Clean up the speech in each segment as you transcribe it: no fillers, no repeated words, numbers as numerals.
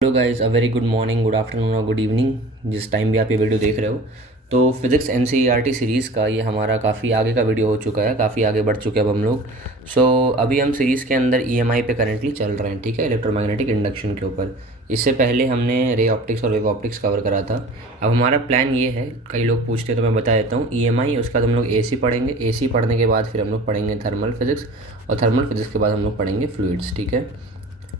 Hello guys, a very good morning, good afternoon और good evening जिस time भी आप ये वीडियो देख रहे हो। तो फिज़िक्स एनसीईआरटी सीरीज़ का ये हमारा काफ़ी आगे का वीडियो हो चुका है, काफ़ी आगे बढ़ चुके हैं अब हम लोग। अभी हम सीरीज़ के अंदर ईएमआई पे करेंटली चल रहे हैं, ठीक है, इलेक्ट्रोमैग्नेटिक इंडक्शन के ऊपर। इससे पहले हमने रे ऑप्टिक्स और वेव ऑप्टिक्स कवर करा था। अब हमारा प्लान ये है, कई लोग पूछते हैं तो मैं बता देता हूँ, ईएमआई उसके बाद हम लोग एसी पढ़ेंगे, एसी पढ़ने के बाद फिर हम लोग पढ़ेंगे थर्मल फिज़िक्स, और थर्मल फिज़िक्स के बाद हम लोग पढ़ेंगे फ्लूइड्स, ठीक है।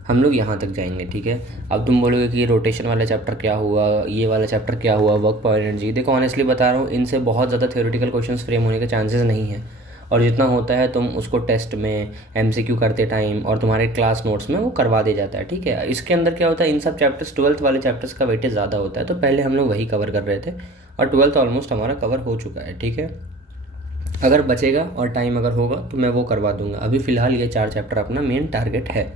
हम लोग यहाँ तक जाएंगे, ठीक है। अब तुम बोलोगे कि ये रोटेशन वाला चैप्टर क्या हुआ, ये वाला चैप्टर क्या हुआ, वर्क पावर एनर्जी। देखो ऑनेस्टली बता रहा हूँ, इनसे बहुत ज़्यादा थ्योरेटिकल क्वेश्चंस फ्रेम होने के चांसेस नहीं है, और जितना होता है तुम उसको टेस्ट में एमसीक्यू करते टाइम और तुम्हारे क्लास नोट्स में वो करवा दे जाता है, ठीक है। इसके अंदर क्या होता है, इन सब चैप्टर्स 12th वाले चैप्टर्स का वेटेज ज़्यादा होता है, तो पहले हम लोग वही कवर कर रहे थे और 12th ऑलमोस्ट हमारा कवर हो चुका है, ठीक है। अगर बचेगा और टाइम अगर होगा तो मैं वो करवा दूंगा। अभी फ़िलहाल ये 4 चैप्टर अपना मेन टारगेट है।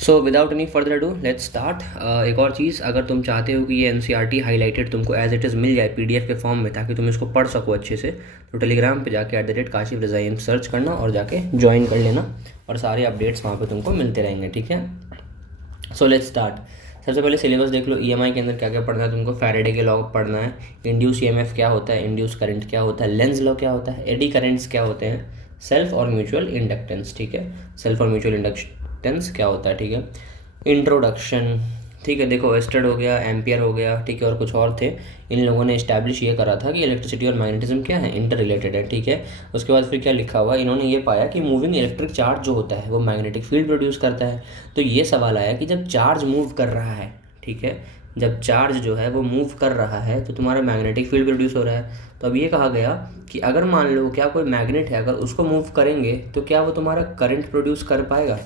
So without any further ado let's start. एक और चीज़, अगर तुम चाहते हो कि ये एनसीईआरटी हाईलाइटेड तुमको एज इट इज़ मिल जाए पीडीएफ के फॉर्म में, ताकि तुम इसको पढ़ सको अच्छे से, तो टेलीग्राम पे जाके @काशिफ रज़ाइन सर्च करना और जाके ज्वाइन कर लेना, और सारे अपडेट्स वहाँ पे तुमको मिलते रहेंगे, ठीक है। So let's start. सबसे पहले सिलेबस देख लो, ईएमआई के अंदर क्या क्या पढ़ना है तुमको। फैराडे के लॉ पढ़ना है, इंड्यूस ईएमएफ क्या होता है, इंड्यूस करंट क्या होता है, लेंज लॉ क्या होता है, एडी करंट्स क्या होते हैं, सेल्फ और म्यूचुअल इंडक्टेंस, ठीक है, सेल्फ और म्यूचुअल इंडक्टेंस क्या होता है, ठीक है। इंट्रोडक्शन, ठीक है। देखो एस्टेड हो गया, एम्पियर हो गया, ठीक है, और कुछ और थे। इन लोगों ने इस्टेब्लिश ये करा था कि इलेक्ट्रिसिटी और मैग्नेटिज्म क्या है, इंटर रिलेटेड है, ठीक है। उसके बाद फिर क्या लिखा हुआ, इन्होंने ये पाया कि मूविंग इलेक्ट्रिक चार्ज जो होता है वो मैग्नेटिक फील्ड प्रोड्यूस करता है। तो ये सवाल आया कि जब चार्ज मूव कर रहा है, ठीक है, जब चार्ज जो है वो मूव कर रहा है तो तुम्हारा मैग्नेटिक फील्ड प्रोड्यूस हो रहा है। तो अब ये कहा गया कि अगर मान लो क्या कोई मैग्नेट है, अगर उसको मूव करेंगे तो क्या वो तुम्हारा करंट प्रोड्यूस कर पाएगा,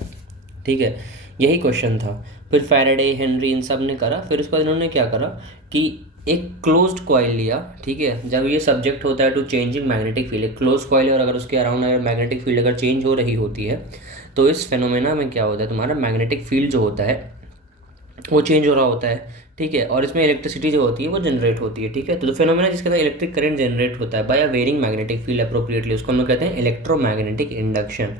ठीक है। यही क्वेश्चन था। फिर फैराडे, हेनरी, इन सब ने करा। फिर उसके बाद इन्होंने क्या करा कि एक क्लोज्ड कॉइल लिया, ठीक है। जब ये सब्जेक्ट होता है टू चेंजिंग मैग्नेटिक फील्ड, एक क्लोज कॉइल है और अगर उसके अराउंड अगर मैग्नेटिक फील्ड अगर चेंज हो रही होती है तो इस फेनोमेना में क्या होता है, तुम्हारा मैग्नेटिक फील्ड जो होता है वो चेंज हो रहा होता है, ठीक है। और इसमें इलेक्ट्रिसिटी जो होती है वो जनरेट होती है, ठीक है। तो फेनोमेना जिसके अंदर इलेक्ट्रिक करंट जनरेट होता है बाय अ वेरिंग मैग्नेटिक फील्ड अप्रोप्रिएटली, उसको हम लोग कहते हैं इलेक्ट्रोमैग्नेटिक इंडक्शन,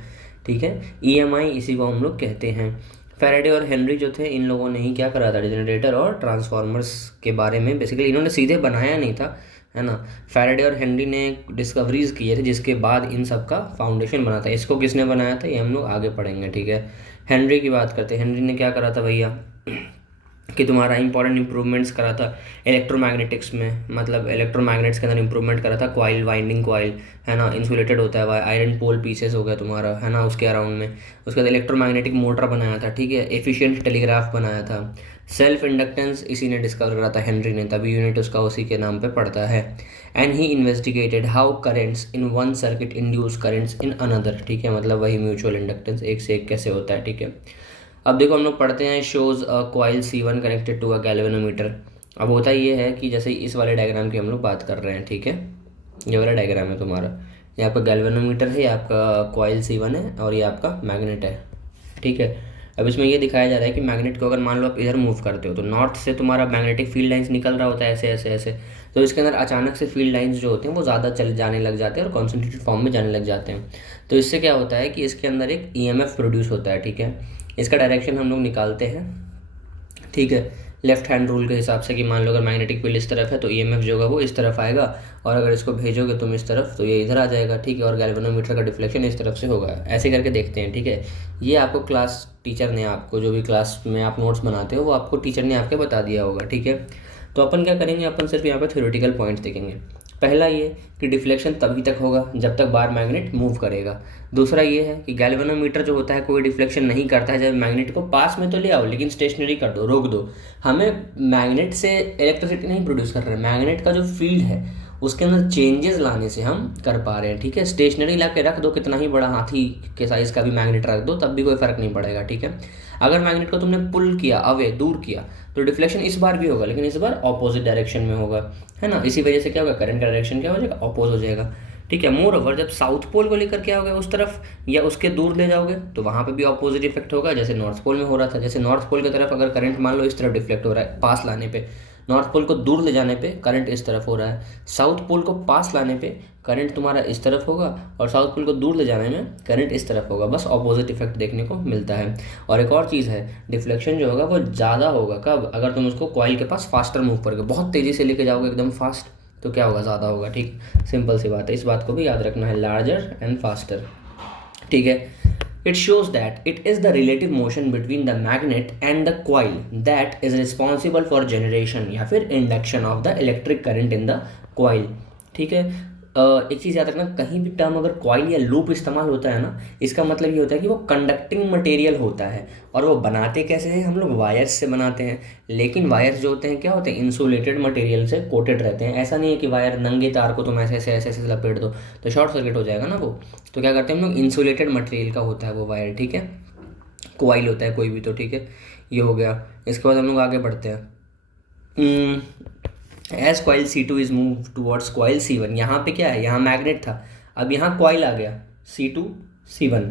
ठीक है। ईएमआई इसी को हम लोग कहते हैं। फैराडे और हेनरी जो थे, इन लोगों ने ही क्या करा था, जनरेटर और ट्रांसफार्मर्स के बारे में बेसिकली इन्होंने सीधे बनाया नहीं था, है ना। फैराडे और हेनरी ने डिस्कवरीज किए थे जिसके बाद इन सब का फाउंडेशन बना था। इसको किसने बनाया था ये हम लोग आगे पढ़ेंगे, ठीक है। हेनरी की बात करते हैं। हेनरी ने क्या करा था भैया कि तुम्हारा इंपॉर्टेंट इंप्रूवमेंट्स करा था इलेक्ट्रोमैग्नेटिक्स में, मतलब इलेक्ट्रोमैग्नेट्स के अंदर इंप्रूवमेंट करा था। कॉइल, वाइंडिंग कॉइल, है ना, इंसुलेटेड होता है, आयरन पोल पीसेस हो गया तुम्हारा, है ना, उसके अराउंड में। उसके बाद इलेक्ट्रोमैग्नेटिक मोटर बनाया था, ठीक है। एफिशिएंट टेलीग्राफ बनाया था। सेल्फ इंडक्टेंस इसी ने डिस्कवर करा था, हेनरी ने, तभी यूनिट उसका उसी के नाम पे पड़ता है। And he investigated how currents in one circuit induce currents in another, ठीक है, मतलब वही म्यूचुअल इंडक्टेंस एक से एक कैसे होता है, ठीक है। अब देखो हम लोग पढ़ते हैं, shows a coil C1 connected to a galvanometer. अब होता ये है कि जैसे इस वाले डायग्राम की हम लोग बात कर रहे हैं, ठीक है, ये वाला डायग्राम है तुम्हारा, ये आपका गैल्वेनोमीटर है, ये आपका कॉइल C1 है और ये आपका मैग्नेट है, ठीक है। अब इसमें ये दिखाया जा रहा है कि मैग्नेट को अगर मान लो आप इधर मूव करते हो तो नॉर्थ से तुम्हारा मैग्नेटिक फील्ड लाइंस निकल रहा होता है ऐसे ऐसे ऐसे, तो इसके अंदर अचानक से फील्ड लाइंस जो होते हैं वो ज़्यादा चले जाने लग जाते हैं और कॉन्सेंट्रेटेड फॉर्म में जाने लग जाते हैं। तो इससे क्या होता है कि इसके अंदर एक ईएमएफ प्रोड्यूस होता है, ठीक है। इसका डायरेक्शन हम लोग निकालते हैं, ठीक है, लेफ्ट हैंड रूल के हिसाब से, कि मान लो अगर मैग्नेटिक फील्ड इस तरफ है तो ईएमएफ जो होगा वो इस तरफ आएगा, और अगर इसको भेजोगे तुम इस तरफ तो ये इधर आ जाएगा, ठीक है। और गैल्वेनोमीटर का डिफ्लेक्शन इस तरफ से होगा, ऐसे करके देखते हैं, ठीक है। ये आपको क्लास टीचर ने, आपको जो भी क्लास में आप नोट्स बनाते हो वो आपको टीचर ने आपके बता दिया होगा, ठीक है। तो अपन क्या करेंगे, अपन सिर्फ यहाँ पे थ्योरेटिकल पॉइंट्स देखेंगे। पहला ये कि डिफ्लेक्शन तभी तक होगा जब तक बार मैग्नेट मूव करेगा। दूसरा ये है कि गैल्वेनोमीटर जो होता है कोई डिफ्लेक्शन नहीं करता है। जब मैग्नेट को पास में तो ले आओ लेकिन स्टेशनरी कर दो, रोक दो। हमें मैग्नेट से इलेक्ट्रिसिटी नहीं प्रोड्यूस कर रहे हैं, मैग्नेट का जो फील्ड है उसके अंदर चेंजेस लाने से हम कर पा रहे हैं, ठीक है। स्टेशनरी ला के रख दो, कितना ही बड़ा हाथी के साइज़ का भी मैग्नेट रख दो, तब भी कोई फ़र्क नहीं पड़ेगा, ठीक है। अगर मैग्नेट को तुमने पुल किया, अवे, दूर किया, तो डिफ्लेक्शन इस बार भी होगा लेकिन इस बार ऑपोजिट डायरेक्शन में होगा, है ना। इसी वजह से क्या होगा, करंट का डायरेक्शन क्या हो जाएगा, ऑपोज हो जाएगा, ठीक है। मोर ओवर जब साउथ पोल को लेकर क्या होगा उस तरफ या उसके दूर ले जाओगे तो वहाँ पे भी ऑपोजिट इफेक्ट होगा, जैसे नॉर्थ पोल में हो रहा था। जैसे नॉर्थ पोल की तरफ अगर करंट मान लो इस तरफ डिफ्लेक्ट हो रहा है पास लाने पे, नॉर्थ पोल को दूर ले जाने पे करंट इस तरफ हो रहा है, साउथ पोल को पास लाने पे करंट तुम्हारा इस तरफ होगा, और साउथ पोल को दूर ले जाने में करंट इस तरफ होगा। बस ऑपोजिट इफेक्ट देखने को मिलता है। और एक और चीज़ है, डिफ्लेक्शन जो होगा वो ज़्यादा होगा कब, अगर तुम उसको कॉइल के पास फास्टर मूव करोगे, बहुत तेज़ी से लेके जाओगे एकदम फास्ट, तो क्या होगा, ज़्यादा होगा। ठीक, सिंपल सी बात है, इस बात को भी याद रखना है, लार्जर एंड फास्टर। ठीक है, it shows that it is the relative motion between the magnet and the coil that is responsible for generation या फिर induction of the electric current in the coil. ठीक है, एक चीज़ याद रखना, कहीं भी टर्म अगर कॉइल या लूप इस्तेमाल होता है ना, इसका मतलब ये होता है कि वो कंडक्टिंग मटेरियल होता है। और वो बनाते कैसे हैं, हम लोग वायर्स से बनाते हैं, लेकिन वायर्स जो होते हैं क्या होते हैं, इंसुलेटेड मटेरियल से कोटेड रहते हैं। ऐसा नहीं है कि वायर नंगे तार को तुम ऐसे ऐसे ऐसे ऐसे लपेट दो तो शॉर्ट सर्किट हो जाएगा ना वो। तो क्या करते हैं हम लोग, इंसुलेटेड मटेरियल का होता है वो वायर। ठीक है, कॉइल होता है कोई भी तो। ठीक है, ये हो गया। इसके बाद हम लोग आगे बढ़ते हैं। As coil C2 is move towards coil C1, यहाँ पे क्या है, यहाँ मैग्नेट था, अब यहाँ कॉइल आ गया C2 C1।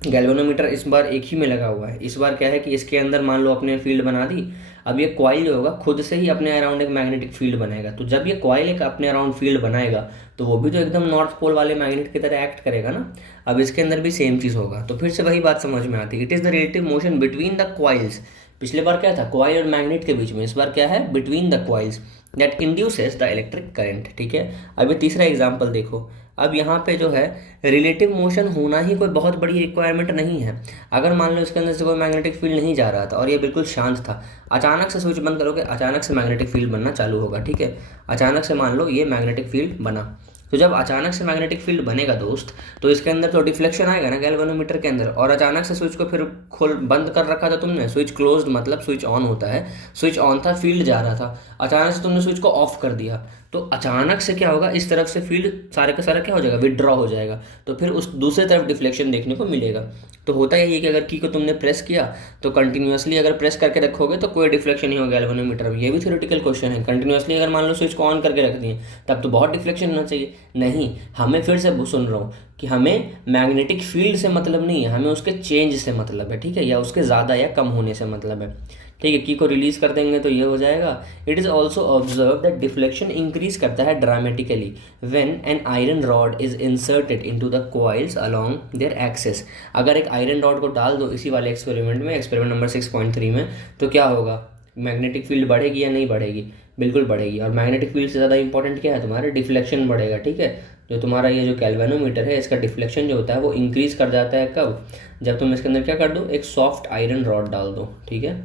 गैल्वेनोमीटर इस बार एक ही में लगा हुआ है। इस बार क्या है कि इसके अंदर मान लो अपने फील्ड बना दी, अब ये कॉइल जो होगा खुद से ही अपने अराउंड एक मैग्नेटिक फील्ड बनाएगा। तो जब ये कॉइल एक अपने अराउंड फील्ड बनाएगा तो वो भी तो एकदम नॉर्थ पोल वाले मैग्नेट की तरह एक्ट करेगा ना। अब इसके अंदर भी सेम चीज़ होगा, तो फिर से वही बात समझ में आती है, it is the relative motion between the coils. पिछले बार क्या था, कॉइल और मैग्नेट के बीच में, इस बार क्या है, between the coils that induces the electric current. ठीक है, अभी तीसरा एग्जाम्पल देखो। अब यहाँ पे जो है रिलेटिव मोशन होना ही कोई बहुत बड़ी रिक्वायरमेंट नहीं है। अगर मान लो इसके अंदर से कोई मैग्नेटिक फील्ड नहीं जा रहा था और ये बिल्कुल शांत था, अचानक से स्विच बंद करोगे, अचानक से मैग्नेटिक फील्ड बनना चालू होगा। ठीक है, अचानक से मान लो ये मैग्नेटिक फील्ड बना, तो जब अचानक से मैग्नेटिक फील्ड बनेगा दोस्त, तो इसके अंदर तो डिफ्लेक्शन आएगा ना गैल्वेनोमीटर के अंदर। और अचानक से स्विच को फिर खोल बंद कर रखा था तुमने, स्विच क्लोज्ड मतलब स्विच ऑन होता है, स्विच ऑन था, फील्ड जा रहा था, अचानक से तुमने स्विच को ऑफ कर दिया, तो अचानक से क्या होगा, इस तरफ से फील्ड सारे का सारा क्या हो जाएगा, विड्रॉ हो जाएगा, तो फिर उस दूसरे तरफ डिफ्लेक्शन देखने को मिलेगा। तो होता यही है कि अगर की को तुमने प्रेस किया तो कंटिन्यूसली अगर प्रेस करके रखोगे तो कोई डिफ्लेक्शन नहीं होगा गैल्वेनोमीटर में। ये भी थ्योरेटिकल क्वेश्चन है। कंटिन्यूसली अगर मान लो स्विच को ऑन करके रख दिए तब तो बहुत डिफ्लेक्शन होना चाहिए, नहीं, हमें फिर से सुन रहा हूँ कि हमें मैग्नेटिक फील्ड से मतलब नहीं है, हमें उसके चेंज से मतलब है। ठीक है, या उसके ज़्यादा या कम होने से मतलब है। ठीक है, की को रिलीज कर देंगे तो ये हो जाएगा। It is also observe that deflection increase करता है dramatically when an iron rod is inserted into the coils along their axes. अगर एक आयरन रॉड को डाल दो इसी वाले एक्सपेरिमेंट में, एक्सपेरिमेंट नंबर 6.3 में, तो क्या होगा, मैग्नेटिक फील्ड बढ़ेगी या नहीं बढ़ेगी, बिल्कुल बढ़ेगी। और मैग्नेटिक फील्ड से ज़्यादा इंपॉर्टेंट क्या है, तुम्हारा डिफ्लेक्शन बढ़ेगा। ठीक है, जो तुम्हारा ये जो गैल्वेनोमीटर है इसका डिफ्लेक्शन जो होता है वो इंक्रीज कर जाता है कब, जब तुम इसके अंदर क्या कर दो, एक सॉफ्ट आयरन रॉड डाल दो। ठीक है,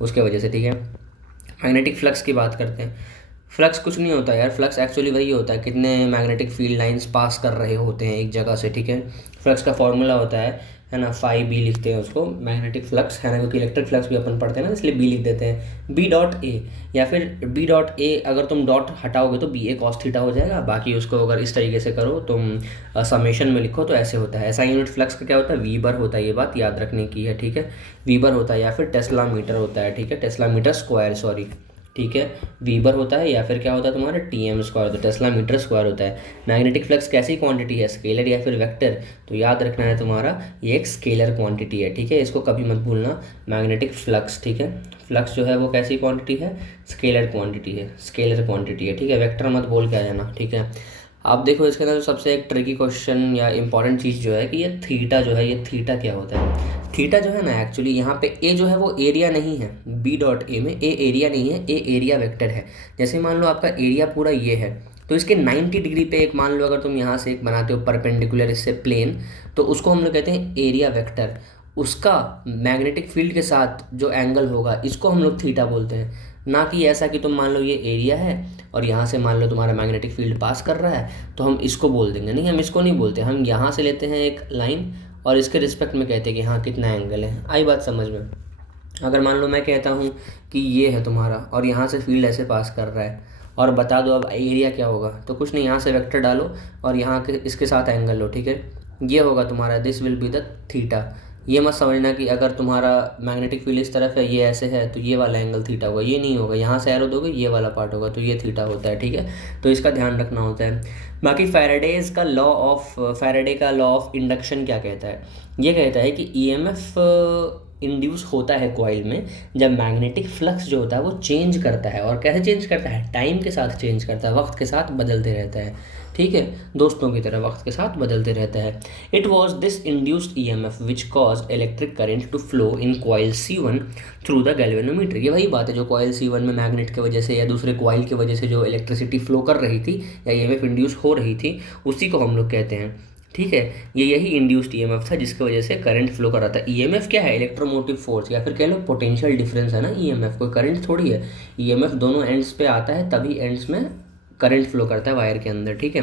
उसके वजह से। ठीक है, मैग्नेटिक फ्लक्स की बात करते हैं। फ्लक्स कुछ नहीं होता यार, फ्लक्स एक्चुअली वही होता है कितने मैग्नेटिक फील्ड लाइंस पास कर रहे होते हैं एक जगह से। ठीक है, फ्लक्स का फॉर्मूला होता है ना, फाई बी लिखते हैं उसको, मैग्नेटिक फ्लक्स है ना, क्योंकि इलेक्ट्रिक फ्लक्स भी अपन पढ़ते हैं ना, इसलिए बी लिख देते हैं, बी डॉट ए। या फिर बी डॉट ए अगर तुम डॉट हटाओगे तो बी ए कॉस थीटा हो जाएगा। बाकी उसको अगर इस तरीके से करो तुम समेशन में लिखो तो ऐसे होता है। ऐसा यूनिट फ्लक्स का क्या होता है, वीबर होता है, ये बात याद रखने की है। ठीक है, वीबर होता है या फिर टेस्ला मीटर होता है। ठीक है, टेस्ला मीटर स्क्वायर, सॉरी। ठीक है, वीबर होता है या फिर क्या होता है तुम्हारा TM स्क्वायर, तो टेस्ला मीटर स्क्वायर होता है। मैग्नेटिक फ्लक्स कैसी क्वांटिटी है, स्केलर या फिर वेक्टर, तो याद रखना है तुम्हारा ये एक स्केलर क्वांटिटी है। ठीक है, इसको कभी मत भूलना, मैग्नेटिक फ्लक्स। ठीक है, फ्लक्स जो है वो कैसी क्वांटिटी है, स्केलर क्वांटिटी है, स्केलर क्वांटिटी है। ठीक है, वेक्टर मत बोल के आ जाना। ठीक है, आप देखो इसके अंदर सबसे एक ट्रिकी क्वेश्चन या इंपॉर्टेंट चीज़ जो है कि ये थीटा जो है, ये थीटा क्या होता है। थीटा जो है ना, एक्चुअली यहाँ पे ए जो है वो एरिया नहीं है, बी डॉट ए में ए एरिया नहीं है, ए एरिया वेक्टर है। जैसे मान लो आपका एरिया पूरा ये है, तो इसके 90 डिग्री पे एक मान लो अगर तुम यहाँ से एक बनाते हो परपेंडिकुलर इससे प्लेन, तो उसको हम लोग कहते हैं एरिया वेक्टर। उसका मैग्नेटिक फील्ड के साथ जो एंगल होगा इसको हम लोग थीटा बोलते हैं। ना कि ऐसा कि तुम मान लो ये एरिया है और यहाँ से मान लो तुम्हारा मैग्नेटिक फील्ड पास कर रहा है तो हम इसको बोल देंगे, नहीं, हम इसको नहीं बोलते। हम यहाँ से लेते हैं एक लाइन और इसके रिस्पेक्ट में कहते हैं कि हाँ कितना एंगल है। आई बात समझ में। अगर मान लो मैं कहता हूँ कि ये है तुम्हारा और यहाँ से फील्ड ऐसे पास कर रहा है, और बता दो अब एरिया क्या होगा, तो कुछ नहीं, यहाँ से वेक्टर डालो और यहाँ के इसके साथ एंगल लो। ठीक है, ये होगा तुम्हारा, this will be the theta. ये मत समझना कि अगर तुम्हारा मैग्नेटिक फील्ड इस तरफ है, ये ऐसे है, तो ये वाला एंगल थीटा होगा, ये नहीं होगा। यहाँ से एरो दोगे ये वाला पार्ट होगा, तो ये थीटा होता है। ठीक है, तो इसका ध्यान रखना होता है। बाकी फैराडे का लॉ ऑफ इंडक्शन क्या कहता है, ये कहता है कि EMF इंड्यूस होता है कॉइल में जब मैग्नेटिक फ्लक्स जो होता है वो चेंज करता है। और कैसे चेंज करता है? टाइम के साथ चेंज करता है, वक्त के साथ बदलते रहता है, ठीक है, दोस्तों की तरह वक्त के साथ बदलते रहता है। It was this induced EMF which cause electric current to flow in coil C1 through the galvanometer. ये वही बात है जो कॉइल C1 में मैग्नेट की वजह से या दूसरे कॉइल की वजह से जो इलेक्ट्रिसिटी फ्लो कर रही थी या EMF इंड्यूस हो रही थी, उसी को हम लोग कहते हैं, ठीक है। ये यही इंड्यूस्ड EMF था जिसकी वजह से करंट फ्लो कर रहा था। EMF क्या है? इलेक्ट्रोमोटिव फोर्स, या फिर कह लो पोटेंशियल डिफरेंस है ना। EMF कोई करंट थोड़ी है। EMF दोनों एंड्स पे आता है तभी एंड्स में करंट फ्लो करता है वायर के अंदर, ठीक है।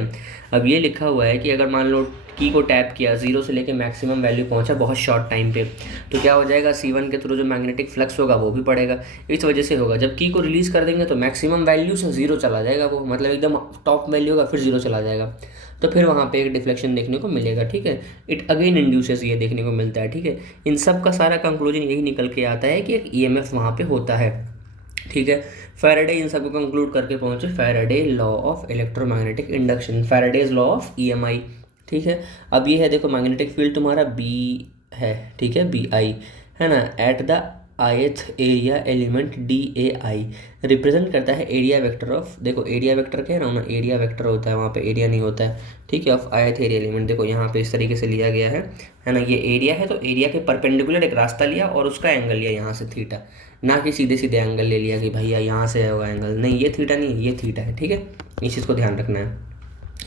अब ये लिखा हुआ है कि अगर मान लो की को टैप किया, जीरो से लेके मैक्सिमम वैल्यू पहुंचा बहुत शॉर्ट टाइम पे, तो क्या हो जाएगा? C1 के थ्रू जो मैग्नेटिक फ्लक्स होगा वो भी पड़ेगा। इस वजह से होगा जब की को रिलीज़ कर देंगे तो मैक्सिमम वैल्यू से जीरो चला जाएगा वो, मतलब एकदम टॉप वैल्यू होगा फिर जीरो चला जाएगा, तो फिर वहाँ पे एक डिफ्लेक्शन देखने को मिलेगा, ठीक है। इट अगेन इंड्यूसेस, ये देखने को मिलता है, ठीक है। इन सब का सारा कंक्लूजन यही निकल के आता है कि एक EMF वहाँ पे होता है, ठीक है। फैराडे इन सबको कंक्लूड करके पहुंचे, Faraday law of electromagnetic induction, Faraday's law of EMI, ठीक है। अब ये है देखो मैग्नेटिक फील्ड तुम्हारा B है, ठीक है, BI है ना, at the ith area element DAI represent करता है एरिया वेक्टर ऑफ, देखो एरिया वेक्टर कह रहा हूँ ना, एरिया वेक्टर होता है वहाँ पे, एरिया नहीं होता है, ठीक है, ऑफ ith एरिया एलिमेंट। देखो यहाँ पे इस तरीके से लिया गया है ना, ये एरिया है तो एरिया के परपेंडिकुलर एक रास्ता लिया और उसका एंगल लिया यहाँ से थीटा, ना कि सीधे सीधे एंगल ले लिया कि भैया यहाँ से होगा एंगल, नहीं ये थीटा नहीं ये थीटा है, ठीक है। इस चीज़ को ध्यान रखना है।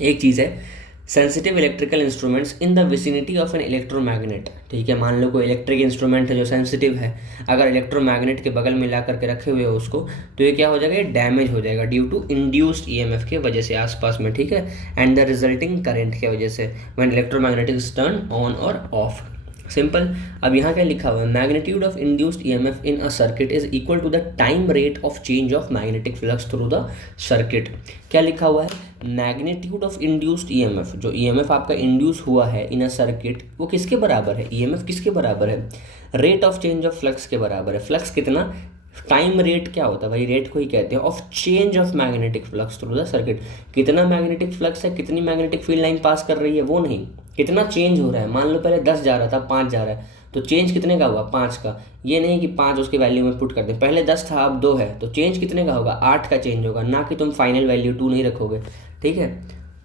एक चीज़ है sensitive electrical instruments in the vicinity of an electromagnet, ठीक है। मान लो कोई इलेक्ट्रिक इंस्ट्रूमेंट है जो सेंसिटिव है, अगर इलेक्ट्रोमैग्नेट के बगल में ला करके रखे हुए हो उसको, तो ये क्या हो जाएगा? ये डैमेज हो जाएगा ड्यू टू इंड्यूस्ड EMF के वजह से आसपास में, ठीक है, एंड द रिजल्टिंग करंट की वजह से when electromagnetic is turn on और ऑफ, सिंपल। अब यहाँ क्या लिखा हुआ है? Magnitude of induced EMF in a circuit is equal to the time rate of change of magnetic flux through the circuit. क्या लिखा हुआ है? मैग्नीट्यूड ऑफ इंड्यूस्ड EMF, जो EMF आपका इंड्यूस हुआ है इन अ सर्किट, वो किसके बराबर है? EMF किसके बराबर है? Rate of change of flux के बराबर है। फ्लक्स कितना? टाइम रेट क्या होता है भाई? रेट को ही कहते हैं of change of magnetic flux through the circuit. कितना मैग्नेटिक फ्लक्स है, कितनी मैग्नेटिक फील्ड लाइन पास कर रही है, वो नहीं, कितना चेंज हो रहा है। मान लो पहले 10 जा रहा था 5 जा रहा है, तो चेंज कितने का हुआ? 5 का। ये नहीं कि 5 उसके वैल्यू में पुट कर दें, पहले 10 था अब 2 है, तो चेंज कितने का होगा? 8 का चेंज होगा, ना कि तुम फाइनल वैल्यू 2 नहीं रखोगे, ठीक है,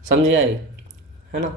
समझे आए, है ना।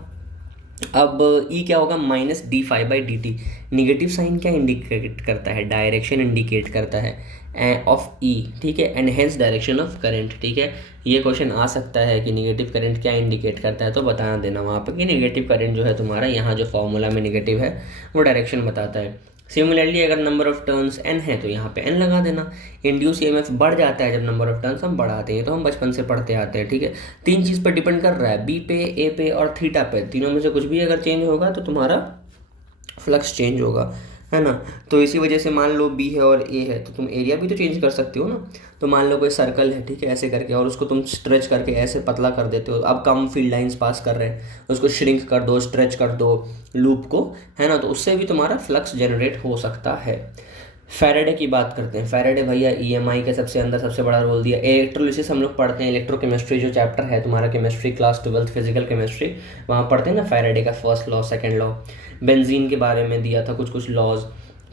अब E क्या होगा? -dφ/dt। निगेटिव साइन क्या इंडिकेट करता है? डायरेक्शन इंडिकेट करता है ऑफ E, ठीक है, and hence direction of current, ठीक है। ये क्वेश्चन आ सकता है कि निगेटिव करंट क्या इंडिकेट करता है, तो बता देना वहाँ पर कि निगेटिव करंट जो है तुम्हारा यहाँ जो फॉर्मूला में निगेटिव है वो डायरेक्शन बताता है। सिमिलरली अगर नंबर ऑफ टर्न्स n है तो यहाँ पे n लगा देना। इंड्यूस EMF बढ़ जाता है जब नंबर ऑफ टर्न्स हम बढ़ाते हैं, तो हम बचपन से पढ़ते आते हैं, ठीक है। 3 चीज़ पर डिपेंड कर रहा है, B पे, A पे और थीटा पे। तीनों में से कुछ भी अगर चेंज होगा तो तुम्हारा फ्लक्स चेंज होगा, है ना। तो इसी वजह से मान लो B है और A है, तो तुम एरिया भी तो चेंज कर सकते हो ना। तो मान लो कोई सर्कल है, ठीक है, ऐसे करके, और उसको तुम स्ट्रेच करके ऐसे पतला कर देते हो, अब कम फील्ड लाइंस पास कर रहे हैं, उसको श्रिंक कर दो, स्ट्रेच कर दो लूप को, है ना, तो उससे भी तुम्हारा फ्लक्स जनरेट हो सकता है। फैराडे की बात करते हैं। फैराडे भैया EMI के सबसे बड़ा रोल दिया। इलेक्ट्रोलिसिस हम लोग पढ़ते हैं, इलेक्ट्रोकेमिस्ट्री जो चैप्टर है तुम्हारा chemistry class 12th physical chemistry, वहाँ पढ़ते हैं ना फैराडे का first law, second law. Benzene के बारे में दिया था कुछ लॉज,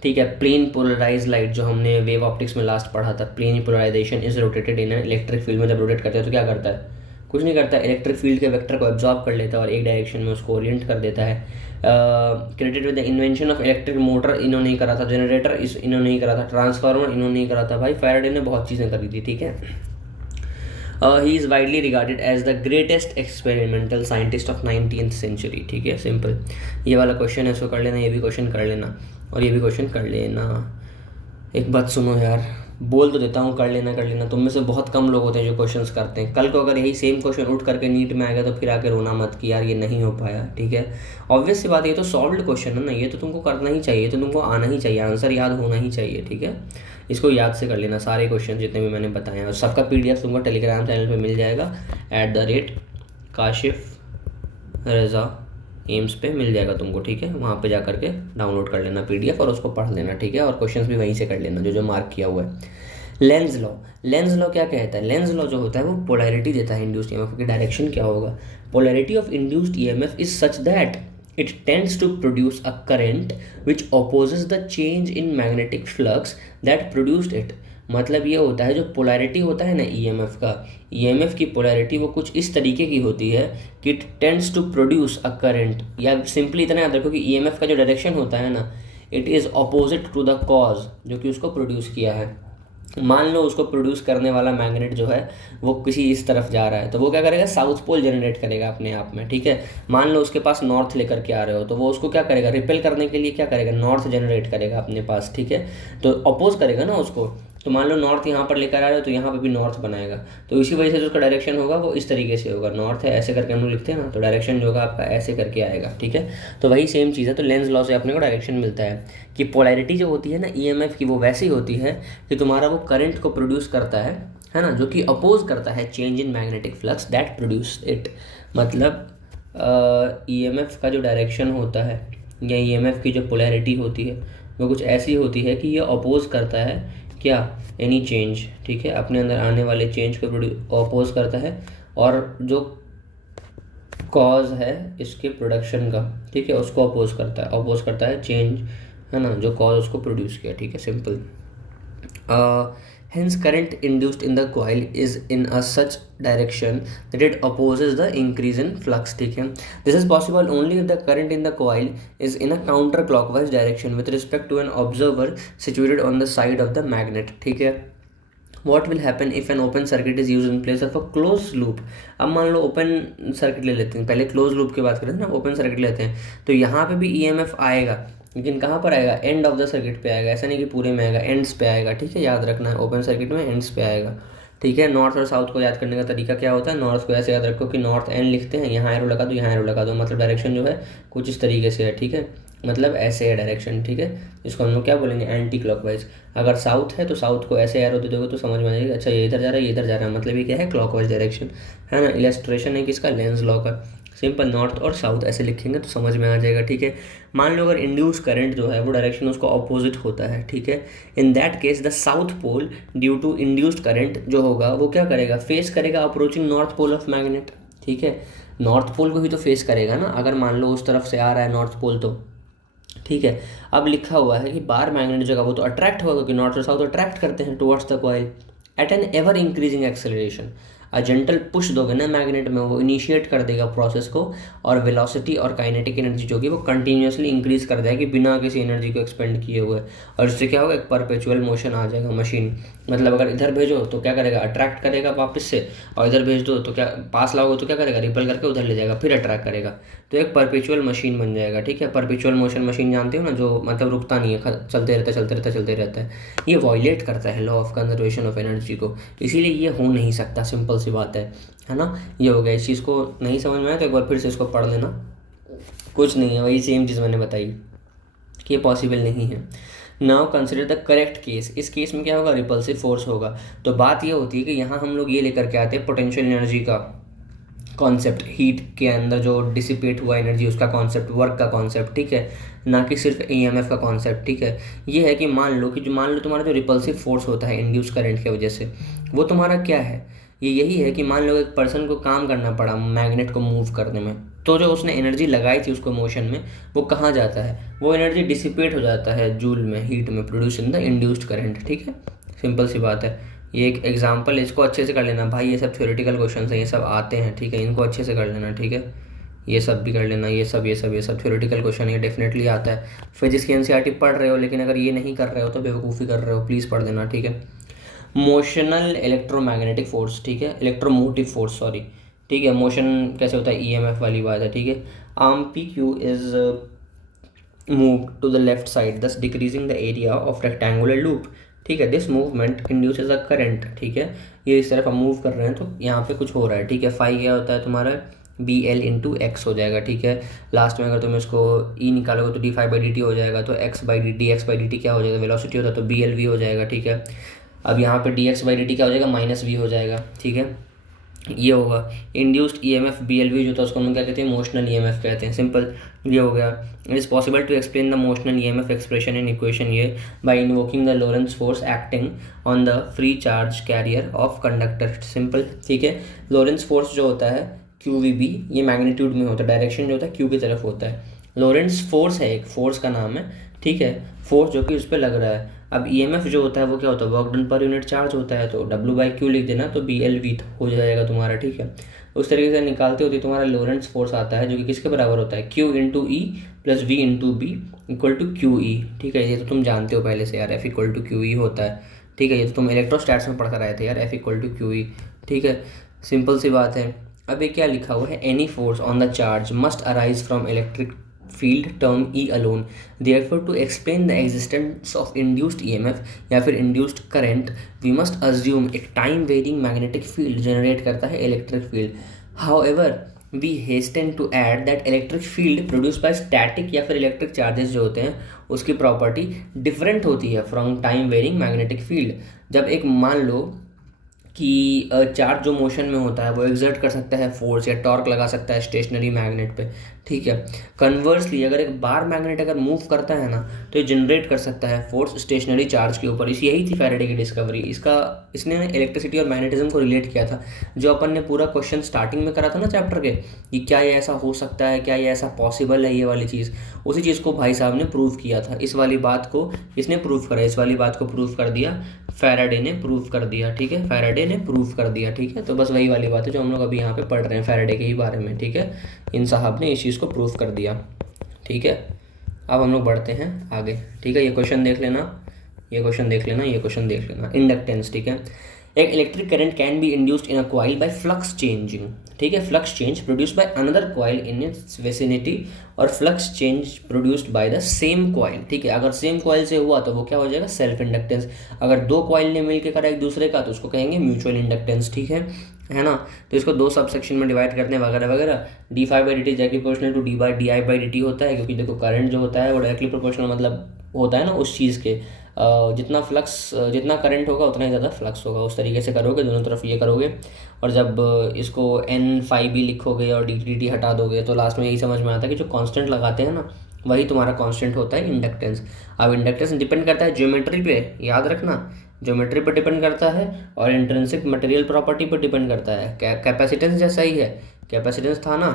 ठीक है। प्लेन पोलराइज लाइट जो हमने वेव ऑप्टिक्स में लास्ट पढ़ा था, plane polarization is rotated in electric field में जब रोटेट करते हैं तो क्या करता है? कुछ नहीं करता, इलेक्ट्रिक फील्ड के वेक्टर को एब्जॉर्ब कर लेता है और एक डायरेक्शन में उसको ओरिएंट कर देता है। Credit with the invention of electric motor इन्होंने ही करा था, जनरेटर इन्होंने ही करा था, ट्रांसफार्मर इन्होंने ही करा था। भाई फैराडे ने बहुत चीज़ें करी थी, ठीक है। He is widely regarded as the greatest experimental scientist of 19th century, ठीक है, सिंपल। ये वाला क्वेश्चन है, इसको कर लेना, ये भी क्वेश्चन कर लेना और ये भी क्वेश्चन कर लेना। एक बात सुनो यार, बोल तो देता हूँ कर लेना, तुम में से बहुत कम लोग होते हैं जो क्वेश्चंस करते हैं। कल को अगर यही सेम क्वेश्चन उठ करके नीट में आ गया तो फिर आके रोना मत कि यार ये नहीं हो पाया, ठीक है। ऑब्वियस सी बात, ये तो सॉल्व्ड क्वेश्चन है ना, ये तो तुमको करना ही चाहिए, तो तुमको आना ही चाहिए, आंसर याद होना ही चाहिए, ठीक है। इसको याद से कर लेना सारे क्वेश्चन जितने भी मैंने बताए हैं, और सबका PDF तुमको टेलीग्राम चैनल पर मिल जाएगा @काशिफ रज़ा एम्स पे मिल जाएगा तुमको, ठीक है। वहाँ पे जा करके डाउनलोड कर लेना PDF और उसको पढ़ लेना, ठीक है, और क्वेश्चंस भी वहीं से कर लेना जो मार्क किया हुआ है। लेंस लॉ क्या कहता है? लेंस लॉ जो होता है वो पोलैरिटी देता है इंड्यूस्ड EMF की। डायरेक्शन क्या होगा? Polarity of induced EMF is such that it tends to produce a current which opposes the change in magnetic flux that produced it। मतलब ये होता है जो पोलैरिटी होता है ना ईएमएफ का, ईएमएफ की पोलैरिटी वो कुछ इस तरीके की होती है कि it tends to produce a current, या सिंपली इतना याद रखो कि ईएमएफ का जो डायरेक्शन होता है ना, it is opposite to the cause जो कि उसको प्रोड्यूस किया है। मान लो उसको प्रोड्यूस करने वाला मैग्नेट जो है वो किसी इस तरफ जा रहा है, तो वो क्या करेगा, साउथ पोल जनरेट करेगा अपने आप में, ठीक है। मान लो उसके पास नॉर्थ लेकर के आ रहे हो, तो वो उसको क्या करेगा, रिपेल करने के लिए क्या करेगा, नॉर्थ जनरेट करेगा अपने पास, ठीक है। तो अपोज करेगा ना उसको। तो मान लो नॉर्थ यहाँ पर लेकर आ रहे हो तो यहाँ पर भी नॉर्थ बनाएगा, तो इसी वजह से जो उसका डायरेक्शन होगा वो इस तरीके से होगा। नॉर्थ है ऐसे करके हम लोग लिखते हैं ना, तो डायरेक्शन जो होगा आपका ऐसे करके आएगा, ठीक है। तो वही सेम चीज़ है। तो लेंस लॉ से अपने को डायरेक्शन मिलता है कि पोलैरिटी जो होती है ना ईएमएफ की, वो वैसी होती है कि तुम्हारा वो करंट को प्रोड्यूस करता है ना, जो कि अपोज करता है change in magnetic flux that produce it. मतलब ईएमएफ का जो डायरेक्शन होता है या ईएमएफ की जो पोलैरिटी होती है वो कुछ ऐसी होती है कि ये अपोज करता है क्या, एनी चेंज, ठीक है, अपने अंदर आने वाले चेंज को अपोज करता है, और जो कॉज है इसके प्रोडक्शन का, ठीक है, उसको अपोज करता है चेंज, है ना, जो कॉज उसको प्रोड्यूस किया, ठीक है, simple. Hence current induced in the coil is in a such direction that it opposes the increase in flux, ठीक है। This is possible only if the current in the coil is in a counterclockwise direction with respect to an observer situated on the side of the magnet, ठीक है। What will happen if an open circuit is used in place of a closed loop? अब मान लो open circuit ले लेते हैं, पहले close loop की बात करें ना, ओपन सर्किट लेते हैं, तो यहाँ पे भी ईएमएफ आएगा, लेकिन कहाँ पर आएगा, एंड ऑफ द सर्किट पे आएगा, ऐसा नहीं कि पूरे में आएगा, एंड्स पे आएगा, ठीक है, याद रखना है, ओपन सर्किट में एंड्स पे आएगा, ठीक है। नॉर्थ और साउथ को याद करने का तरीका क्या होता है, नॉर्थ को ऐसे याद रखो कि नॉर्थ एंड लिखते हैं, यहाँ एरो लगा दो, यहाँ एरो लगा दो, मतलब डायरेक्शन जो है कुछ इस तरीके से है, ठीक है, मतलब ऐसे है डायरेक्शन, ठीक है। इसको हम लोग क्या बोलेंगे, एंटी क्लॉकवाइज। अगर साउथ है तो साउथ को ऐसे एरो दे दोगे तो समझ में आ जाएगा, अच्छा ये इधर जा रहा है, ये इधर जा रहा है, मतलब ये क्या है, क्लॉकवाइज डायरेक्शन, है ना। इलस्ट्रेशन है किसका, लेंस लॉ का। सिंपल नॉर्थ और साउथ ऐसे लिखेंगे तो समझ में आ जाएगा, ठीक है। मान लो अगर इंड्यूस करंट जो है वो डायरेक्शन उसको अपोजिट होता है, ठीक है, in that case the south pole due to induced current जो होगा वो क्या करेगा, फेस करेगा approaching north pole of magnet, ठीक है। नॉर्थ पोल को ही तो फेस करेगा ना, अगर मान लो उस तरफ से आ रहा है नॉर्थ पोल तो, ठीक है। अब लिखा हुआ है कि बार मैग्नेट जो है वो तो अट्रैक्ट होगा, क्योंकि नॉर्थ और साउथ अट्रैक्ट करते हैं towards the coil at an ever increasing acceleration. Gentle push दोगे ना मैग्नेट में, वो इनिशिएट कर देगा प्रोसेस को, और वेलोसिटी और काइनेटिक एनर्जी जो कि वो कंटिन्यूसली इंक्रीज कर देगा बिना किसी एनर्जी को एक्सपेंड किए हुए, और इससे क्या होगा, एक परपेचुअल मोशन आ जाएगा मशीन। मतलब अगर इधर भेजो तो क्या करेगा, अट्रैक्ट करेगा वापस से, और इधर भेज दो तो क्या, पास लाओगे तो क्या करेगा, रिपल करके उधर ले जाएगा, फिर अट्रैक्ट करेगा, तो एक परपेचुअल मशीन बन जाएगा, ठीक है। परपेचुअल मोशन मशीन जानते हो ना, जो मतलब रुकता नहीं है, चलते रहता है, चलते रहता है, चलते रहता है। ये वॉयलेट करता है law of conservation of energy को, इसीलिए ये हो नहीं सकता, सिंपल सी बात है ना। ये हो गया। इस चीज़ को नहीं समझ में आया तो एक बार फिर से इसको पढ़ लेना, कुछ नहीं है, वही सेम चीज़ मैंने बताई कि ये पॉसिबल नहीं है। Now consider the correct case. इस केस में क्या होगा, रिपल्सिव फोर्स होगा। तो बात ये होती है कि यहाँ हम लोग ये लेकर के आते हैं पोटेंशियल एनर्जी का कॉन्सेप्ट, हीट के अंदर जो डिसिपेट हुआ एनर्जी उसका कॉन्सेप्ट, वर्क का कॉन्सेप्ट, ठीक है, ना कि सिर्फ ईएमएफ का कॉन्सेप्ट, ठीक है। ये है कि मान लो तुम्हारा जो रिपल्सिव फोर्स होता है इंड्यूस करंट की वजह से, वो तुम्हारा क्या है, ये यही है कि मान लो एक पर्सन को काम करना पड़ा मैग्नेट को मूव करने में, तो जो उसने एनर्जी लगाई थी उसको मोशन में, वो कहाँ जाता है, वो एनर्जी डिसिपेट हो जाता है जूल में, हीट में, produce in the induced current, ठीक है। सिंपल सी बात है। ये एक एग्जांपल है, इसको अच्छे से कर लेना भाई, ये सब थ्योरेटिकल क्वेश्चन हैं, ये सब आते हैं, ठीक है, इनको अच्छे से कर लेना, ठीक है। ये सब भी कर लेना, ये सब थ्योरेटिकल क्वेश्चन है, डेफिनेटली आता है। फिजिक्स की एनसीईआरटी पढ़ रहे हो, लेकिन अगर ये नहीं कर रहे हो तो बेवकूफ़ी कर रहे हो, प्लीज़ पढ़ देना, ठीक है। मोशनल इलेक्ट्रोमैग्नेटिक फोर्स, ठीक है, इलेक्ट्रोमोटिव फोर्स, सॉरी, ठीक है। मोशन कैसे होता है, ईएमएफ वाली बात है, ठीक है। Arm P Q is move to the left side thus decreasing the area of rectangular loop, ठीक है। This movement induces a current, ठीक है, ये इस तरफ हम मूव कर रहे हैं तो यहाँ पे कुछ हो रहा है, ठीक है। फाई क्या होता है तुम्हारा, बी एल इंटू एक्स हो जाएगा, ठीक है। लास्ट में अगर तुम इसको ई निकालोगे तो D phi by D T हो जाएगा, तो एक्स बाई डी टी क्या हो जाएगा, वेलोसिटी होता है, तो बी एल वी हो जाएगा, ठीक है। अब यहाँ पे D x by D T क्या हो जाएगा, माइनस वी हो जाएगा, ठीक है। ये होगा इंड्यूस्ड ईएमएफ बीएलवी जो था उसको हम क्या कहते हैं, मोशनल ईएमएफ कहते हैं, सिंपल, ये हो गया। It is possible to explain the motional EMF expression in equation ये by invoking the Lorentz force acting on the free charge carrier of conductor, simple, ठीक है। लॉरेंट्ज फोर्स जो होता है क्यू वी बी, ये मैग्नीट्यूड में होता है, डायरेक्शन जो होता है क्यू की तरफ होता है, लोरेंट्स फोर्स है, एक फोर्स का नाम है, ठीक है, फोर्स जो कि उस पर लग रहा है। अब ईएमएफ जो होता है वो क्या होता है, work done per unit charge होता है, तो W/Q लिख देना, तो BLV हो जाएगा तुम्हारा, ठीक है। उस तरीके से निकालते होते तुम्हारा लोरेंट्स फोर्स आता है, जो कि किसके बराबर होता है, Q/E + V/B = QE, ठीक है। ये तो तुम जानते हो पहले से यार, F=QE होता है, ठीक है। ये तो तुम इलेक्ट्रोस्टैट्स में पढ़ कर आए थे यार, F=QE, ठीक है, सिंपल सी बात है। अब ये क्या लिखा हुआ है, any force on the charge must arise from electric field term E alone, therefore to explain the existence of induced EMF या फिर induced current we must assume एक time varying magnetic field generate करता है electric field. However we hasten to add that electric field produce by static या फिर electric charges जो होते हैं उसकी प्रॉपर्टी डिफरेंट होती है from time varying magnetic field. जब एक मान लो कि चार्ज जो मोशन में होता है वो एक्सर्ट कर सकता है फोर्स या टॉर्क लगा सकता है स्टेशनरी मैग्नेट पे, ठीक है। कन्वर्सली अगर एक बार मैग्नेट अगर मूव करता है ना तो ये जनरेट कर सकता है फोर्स स्टेशनरी चार्ज के ऊपर। यही थी फैराडे की डिस्कवरी। इसने इलेक्ट्रिसिटी और मैग्नेटिज्म को रिलेट किया था, जो अपन ने पूरा क्वेश्चन स्टार्टिंग में करा था ना चैप्टर के, कि क्या ये ऐसा हो सकता है, क्या ये ऐसा पॉसिबल है, ये वाली चीज़, उसी चीज़ को भाई साहब ने प्रूव किया था। इस वाली बात को इसने प्रूव करा, इस वाली बात को प्रूव कर दिया, फैराडे ने प्रूव कर दिया, ठीक है, फैराडे ने प्रूव कर दिया, ठीक है। तो बस वही वाली बात है जो हम लोग अभी यहाँ पे पढ़ रहे हैं फैराडे के ही बारे में, ठीक है। इन साहब ने इस चीज़ को प्रूव कर दिया, ठीक है। अब हम लोग बढ़ते हैं आगे, ठीक है। ये क्वेश्चन देख लेना, ये क्वेश्चन देख लेना, ये क्वेश्चन देख लेना। इंडक्टेंस, ठीक है। एक electric current can be induced in a coil by flux changing, ठीक है, flux change produced by another coil in its vicinity और flux change produced by the same coil, ठीक है। अगर सेम कॉइल से हुआ तो वो क्या हो जाएगा, सेल्फ इंडक्टेंस। अगर दो कॉइल ने मिलकर करा एक दूसरे का तो उसको कहेंगे म्यूचुअल इंडक्टेंस, ठीक है ना। तो इसको दो सब सेक्शन में डिवाइड करते हैं वगैरह वगैरह। d∅dt directly proportional to di/dt होता है, क्योंकि देखो करंट जो होता है वो डायरेक्टली प्रोपोर्शनल मतलब होता है ना उस चीज़ के, जितना फ्लक्स जितना करंट होगा उतना ही ज़्यादा फ्लक्स होगा। उस तरीके से करोगे, दोनों तरफ ये करोगे, और जब इसको n∅b लिखोगे और dt हटा दोगे तो लास्ट में यही समझ में आता है कि जो कांस्टेंट लगाते हैं ना वही तुम्हारा कांस्टेंट होता है इंडक्टेंस। अब इंडक्टेंस डिपेंड करता है ज्योमेट्री पे, याद रखना, ज्योमेट्री पर डिपेंड करता है और इंट्रिंसिक मटेरियल प्रॉपर्टी पर डिपेंड करता है। कैपेसिटेंस जैसा ही है, कैपेसिटेंस था ना,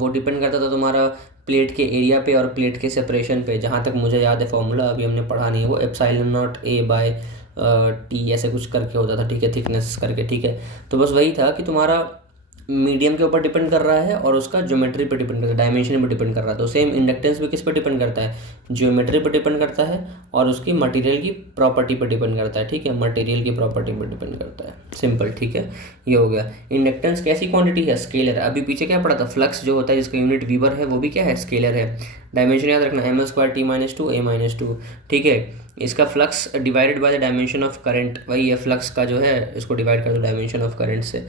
वो डिपेंड करता था तुम्हारा प्लेट के एरिया पे और प्लेट के सेपरेशन पे। जहाँ तक मुझे याद है फॉर्मूला, अभी हमने पढ़ा नहीं है, वो ε0a/t ऐसे कुछ करके होता था, ठीक है, थिकनेस करके, ठीक है। तो बस वही था कि तुम्हारा मीडियम के ऊपर डिपेंड कर रहा है और उसका ज्योमेट्री पर डिपेंड करता है, डायमेंशन पर डिपेंड कर रहा है। तो सेम इंडक्टेंस भी किस पर डिपेंड करता है, ज्योमेट्री पर डिपेंड करता है और उसकी मटेरियल की प्रॉपर्टी पर डिपेंड करता है, ठीक है, मटेरियल की प्रॉपर्टी पर डिपेंड करता है, सिंपल, ठीक है। ये हो गया। इंडक्टेंस कैसी क्वांटिटी है, स्केलर है। अभी पीछे क्या पढ़ा था, फ्लक्स जो होता है जिसका यूनिट वीबर है वो भी क्या है, स्केलर है। डायमेंशन याद रखना, m²t - 2 a-2, ठीक है। इसका flux divided by the dimension of current, वही है फ्लक्स का जो है, इसको डिवाइड कर दो डायमेंशन ऑफ करंट से,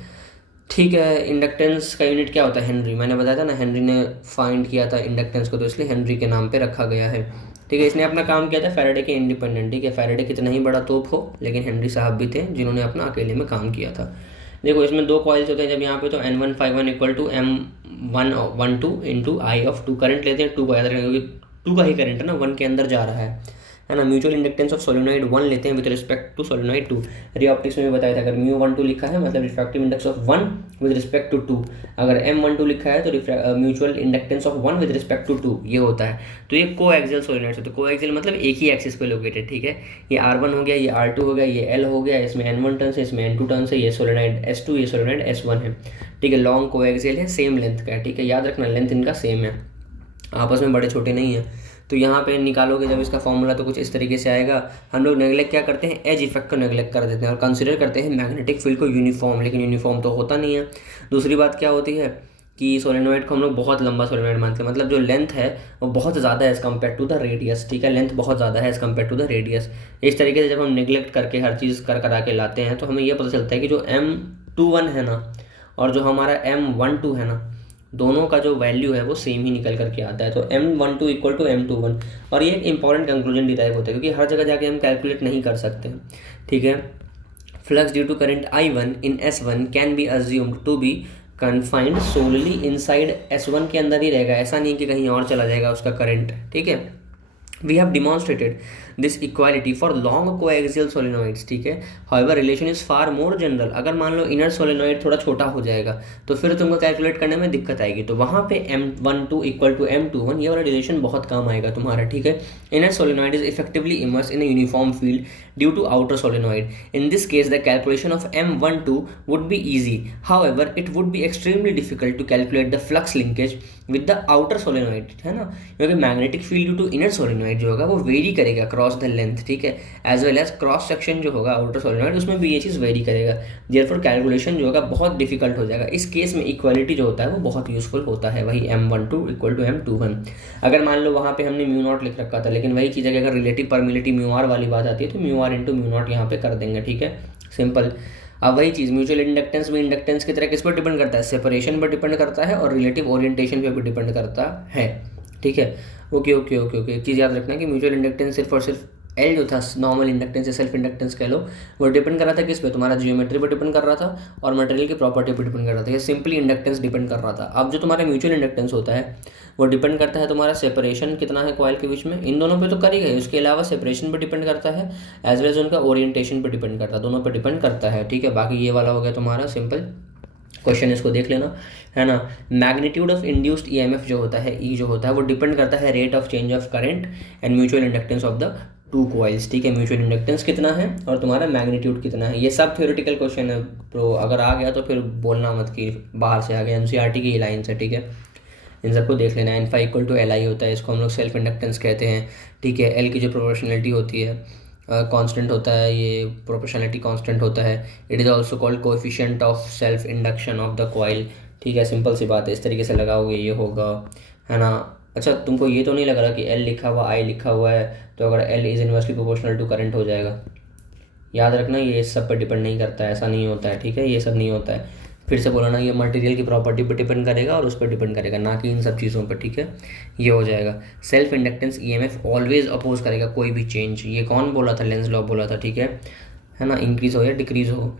ठीक है। इंडक्टेंस का यूनिट क्या होता है, हेनरी। मैंने बताया था ना, हेनरी ने फाइंड किया था इंडक्टेंस को, तो इसलिए हेनरी के नाम पे रखा गया है, ठीक है। इसने अपना काम किया था फैराडे के इंडिपेंडेंट, ठीक है। फैराडे कितना ही बड़ा तोप हो, लेकिन हेनरी साहब भी थे जिन्होंने अपना अकेले में काम किया था। देखो इसमें दो कॉइल्स होते हैं जब यहाँ पे, तो N1∅1 = M112 × I(2). करंट लेते हैं 2 को, याद रखेंगे क्योंकि 2 का ही करंट है ना, 1 के अंदर जा रहा है ना। म्यूचुअल इंडक्टेंस ऑफ सोलेनोइड 1 लेते हैं with respect to solenoid 2। Ray optics में भी बताया था, अगर μ12 लिखा है मतलब refractive index of 1 with respect to 2, अगर M12 लिखा है तो mutual inductance of 1 with respect to 2, ये होता है। तो ये कोएक्सियल सोलेनोइड होते हैं। कोएक्सियल मतलब एक ही एक्सिस पे लोकेटेड, ठीक है। ये R1 हो गया, ये R2 हो गया, ये L हो गया, इसमें N1 टर्न्स है, इसमें N2 टर्न्स है, ये सोलेनोइड S2, ये सोलेनोइड S1 है, ठीक है। लॉन्ग कोएक्सियल है, सेम लेंथ का है, ठीक है। याद रखना लेंथ इनका सेम है, आपस में बड़े छोटे नहीं है। तो यहाँ पे निकालोगे जब इसका फॉर्मूला तो कुछ इस तरीके से आएगा। हम लोग नेगलेक्ट क्या करते हैं, एज इफेक्ट को नेगलेक्ट कर देते हैं और कंसिडर करते हैं मैग्नेटिक फील्ड को यूनिफॉर्म, लेकिन यूनिफॉर्म तो होता नहीं है। दूसरी बात क्या होती है कि सोलेनोइड को हम लोग बहुत लंबा सोलेनोइड मानते हैं, मतलब जो लेंथ है वो बहुत ज़्यादा है as compare to the radius, ठीक है। लेंथ बहुत ज़्यादा है as compare to the radius. इस तरीके से जब हम निगलेक्ट करके हर चीज़ करा के लाते हैं तो हमें यह पता चलता है कि जो M21 है ना और जो हमारा M12 है ना, दोनों का जो वैल्यू है वो सेम ही निकल करके आता है। तो M12 = M21, और ये एक इंपॉर्टेंट कंक्लूजन डिराइव होता है क्योंकि हर जगह जाके हम कैलकुलेट नहीं कर सकते, ठीक है। Flux due to current I1 in S1 can be assumed to be confined solely inside S1 के अंदर ही रहेगा, ऐसा नहीं कि कहीं और चला जाएगा उसका करंट, ठीक है। We have demonstrated this equality for long coaxial सोलेनोइड्स, ठीक है। However relation is far more general. अगर मान लो इनर सोलेनोइड थोड़ा छोटा हो जाएगा तो फिर तुमको कैलकुलेट करने में दिक्कत आएगी, तो वहाँ पे M12 इक्वल टू M21 ये वाला रिलेशन बहुत काम आएगा तुम्हारा, ठीक है। Inner solenoid is effectively immerse in a uniform field due to outer solenoid. In this case the calculation of M12 would be easy. However, it would be extremely difficult to calculate the flux linkage with the outer solenoid, है ना, क्योंकि magnetic field due to inner solenoid जो होगा वो very करेगा cross the length, ठीक है, as well as cross section जो होगा आउटर सोलेनोइड उसमें भी ये चीज़ वेरी करेगा। देयरफॉर कैलकुलेशन जो होगा बहुत डिफिकल्ट हो जाएगा। इस केस में इक्वालिटी जो होता है वो बहुत यूजफुल होता है, वही M12 इक्वल टू M21। अगर मान लो वहाँ पे हमने म्यू नॉट लिख रखा था, लेकिन वही चीज़ अगर रिलेटिव परमिलिटी म्यू आर वाली बात आती है तो mu R into mu naught यहाँ पे कर देंगे, ठीक है, सिंपल। अब वही चीज़ म्यूचुअल इंडक्टेंस भी इंडक्टेंस की तरह किस पर डिपेंड करता है, सेपरेशन पर डिपेंड करता है और रिलेटिव ओरिएंटेशन पे भी डिपेंड करता है, ठीक है। ओके ओके ओके ओके, एक चीज़ याद रखना कि म्यूचुअल इंडक्टेंस सिर्फ और सिर्फ एल जो था नॉर्मल इंडक्टेंस या सेल्फ इंडक्टेंस कह लो, वो डिपेंड कर रहा था किस पे, तुम्हारा जियोमेट्री पे डिपेंड कर रहा था और मटेरियल की प्रॉपर्टी पे डिपेंड कर रहा था, ये सिंपली इंडक्टेंस डिपेंड कर रहा था। अब जो तुम्हारा म्यूचुअल इंडक्टेंस होता है वो डिपेंड करता है तुम्हारा सेपरेशन कितना है कॉइल के बीच में, इन दोनों पे तो करेगा ही, उसके अलावा सेपरेशन पे डिपेंड करता है एज वेल एज उनका ओरिएंटेशन पे डिपेंड करता है, दोनों पे डिपेंड करता है, ठीक है। बाकी ये वाला हो गया तुम्हारा सिंपल क्वेश्चन, इसको देख लेना, है ना। मैग्नीट्यूड ऑफ इंड्यूस्ड ईएमएफ जो होता है ई जो होता है वो डिपेंड करता है rate of change of current and mutual inductance of the two coils, ठीक है। म्यूचुअल इंडक्टेंस कितना है और तुम्हारा मैग्नीट्यूड कितना है, ये सब थ्योरेटिकल क्वेश्चन है प्रो, अगर आ गया तो फिर बोलना मत कि बाहर से आ गया, एनसीईआरटी की लाइन से, ठीक है। इन सबको देख लेना। N phi equal to LI होता है, इसको हम लोग सेल्फ इंडक्टेंस कहते हैं, ठीक है। L की जो प्रोपोर्शनलिटी होती है कांस्टेंट होता है, ये प्रोपोर्शनलिटी कांस्टेंट होता है। It is also called coefficient of self induction of the coil, ठीक है। सिंपल सी बात है, इस तरीके से लगाओगे ये होगा, है ना। अच्छा तुमको ये तो नहीं लग रहा कि L लिखा हुआ I लिखा हुआ है तो अगर L is inversely proportional to current हो जाएगा, याद रखना ये इस सब पर डिपेंड नहीं करता है, ऐसा नहीं होता है, ठीक है, ये सब नहीं होता है। फिर से बोला ना, ये मटेरियल की प्रॉपर्टी पर डिपेंड करेगा और उस पर डिपेंड करेगा, ना कि इन सब चीज़ों पर, ठीक है। ये हो जाएगा। Self inductance EMF always oppose करेगा कोई भी चेंज, ये कौन बोला था, लेंज लॉ बोला था, ठीक है ना। इंक्रीज हो या डिक्रीज हो,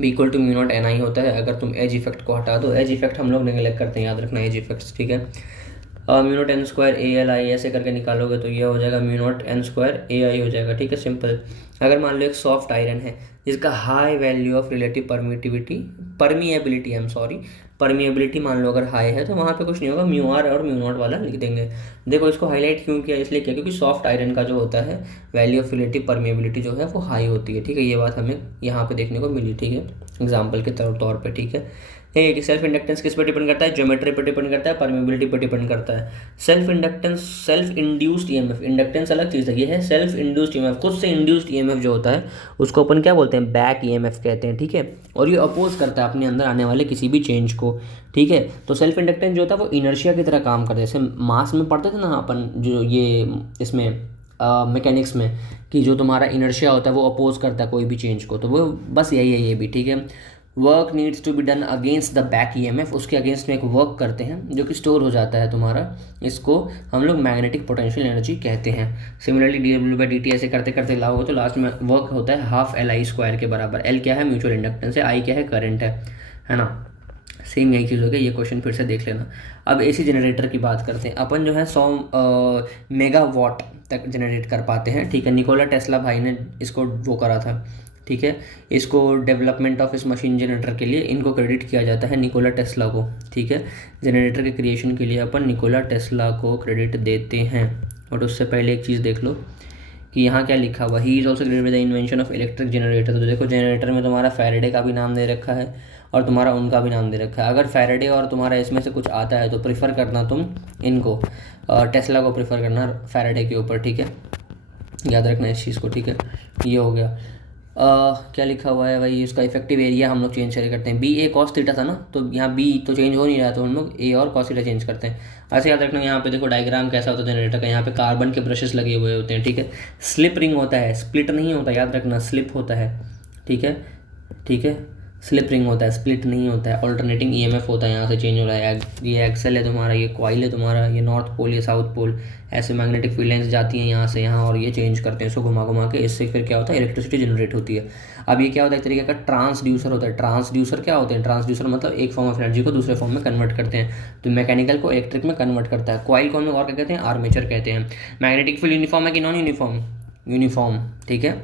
B equal to mu naught NI होता है। अगर तुम एज इफेक्ट को हटा दो, एज इफेक्ट हम लोग नेगलेक्ट करते हैं, याद रखना एज इफेक्ट्स, ठीक है। Mu naught N square ALI ऐसे करके निकालोगे तो ये हो जाएगा mu naught N square AI हो जाएगा, ठीक है, सिंपल। अगर मान लो एक सॉफ्ट आयरन है जिसका high value of relative permeability मान लो अगर हाई है तो वहाँ पे कुछ नहीं होगा, म्यू आर और म्यू नॉट वाला लिख देंगे। देखो इसको हाईलाइट क्यों किया, इसलिए किया क्योंकि सॉफ्ट आयरन का जो होता है वैल्यू ऑफ रिलेटिव परमिएबिलिटी जो है वो हाई होती है, ठीक है। ये बात हमें यहाँ पे देखने को मिली, ठीक है, एग्जाम्पल के तौर पर, ठीक है। कि सेल्फ इंडक्टेंस किस पर डिपेंड करता है, ज्योमेट्री पर डिपेंड करता है, परमिएबिलिटी पर डिपेंड करता है। Self inductance self induced EMF, inductance अलग चीज़ है, ये है सेल्फ इंड्यूस्ड ईएमएफ, खुद से इंड्यूस्ड ईएमएफ जो होता है उसको अपन क्या बोलते हैं, बैक ईएमएफ कहते हैं, ठीक है। और ये अपोज करता है अपने अंदर आने वाले किसी भी चेंज को, ठीक है। तो सेल्फ इंडक्टेंस जो होता है वो इनर्शिया की तरह काम करता है, जैसे मास में पढ़ते थे ना अपन, जो ये इसमें मैकेनिक्स में, कि जो तुम्हारा इनर्शिया होता है वो अपोज करता है कोई भी चेंज को, तो वो बस यही है ये भी, ठीक है। Work needs to be done against the back EMF, उसके अगेंस्ट में एक वर्क करते हैं जो कि स्टोर हो जाता है तुम्हारा, इसको हम लोग मैग्नेटिक पोटेंशियल एनर्जी कहते हैं। सिमिलरली dW/dt ऐसे करते करते लाओगे तो लास्ट में वर्क होता है हाफ LI स्क्वायर के बराबर। L क्या है, म्यूचुअल इंडक्टेंस है, I क्या है, करंट है ना। सेम यही चीज़ हो गई, ये क्वेश्चन फिर से देख लेना। अब AC जनरेटर की बात करते हैं अपन, जो है 100 मेगावाट तक जनरेट कर पाते हैं, ठीक है। निकोला टेस्ला भाई ने इसको वो करा था, ठीक है। इसको डेवलपमेंट ऑफ इस मशीन जनरेटर के लिए इनको क्रेडिट किया जाता है, निकोला टेस्ला को, ठीक है। जनरेटर के क्रिएशन के लिए अपन निकोला टेस्ला को क्रेडिट देते हैं। और उससे पहले एक चीज़ देख लो कि यहाँ क्या लिखा हुआ, he is also credit with the invention of electric generator. तो देखो जनरेटर में तुम्हारा फैराडे का भी नाम दे रखा है और तुम्हारा उनका भी नाम दे रखा है। अगर फैराडे और तुम्हारा इसमें से कुछ आता है तो प्रीफर करना तुम इनको, टेस्ला को प्रीफर करना फैराडे के ऊपर, ठीक है, याद रखना इस चीज़ को, ठीक है। ये हो गया। क्या लिखा हुआ है भाई, इसका इफेक्टिव एरिया हम लोग चेंज करते हैं, BA cos थीटा था ना, तो यहाँ B तो चेंज हो नहीं रहा, तो हम लोग A और cos थीटा चेंज करते हैं। ऐसे याद रखना, यहाँ पे देखो डायग्राम कैसा होता है जनरेटर का, यहाँ पे कार्बन के ब्रशेस लगे हुए होते हैं, ठीक है। स्लिप रिंग होता है, स्प्लिट नहीं होता, याद रखना स्लिप होता है, ठीक है, ठीक है, स्लिप रिंग होता है, स्प्लिट नहीं होता है। ऑल्टरनेटिंग ईएमएफ होता है, यहाँ से चेंज हो रहा है, ये एक्सेल है तुम्हारा, ये कॉइल है तुम्हारा, ये नॉर्थ पोल, ये साउथ पोल, ऐसे मैग्नेटिक फील्ड लाइंस जाती हैं यहाँ से यहाँ और ये चेंज करते हैं इसको घुमा घुमा के, इससे फिर क्या होता है, इलेक्ट्रिसिटी जनरेट होती है। अब ये क्या होता है, एक तरीके का ट्रांसड्यूसर होता है। ट्रांसड्यूसर क्या होते हैं, ट्रांसड्यूसर मतलब एक फॉर्म ऑफ एनर्जी को दूसरे फॉर्म में कन्वर्ट करते हैं, तो मैकेनिकल को इलेक्ट्रिक में कन्वर्ट करता है। कॉइल को हम लोग और क्या कहते हैं, आर्मेचर कहते हैं। मैग्नेटिक फील्ड यूनिफॉर्म है कि नॉन यूनिफॉर्म, यूनिफॉर्म, ठीक है,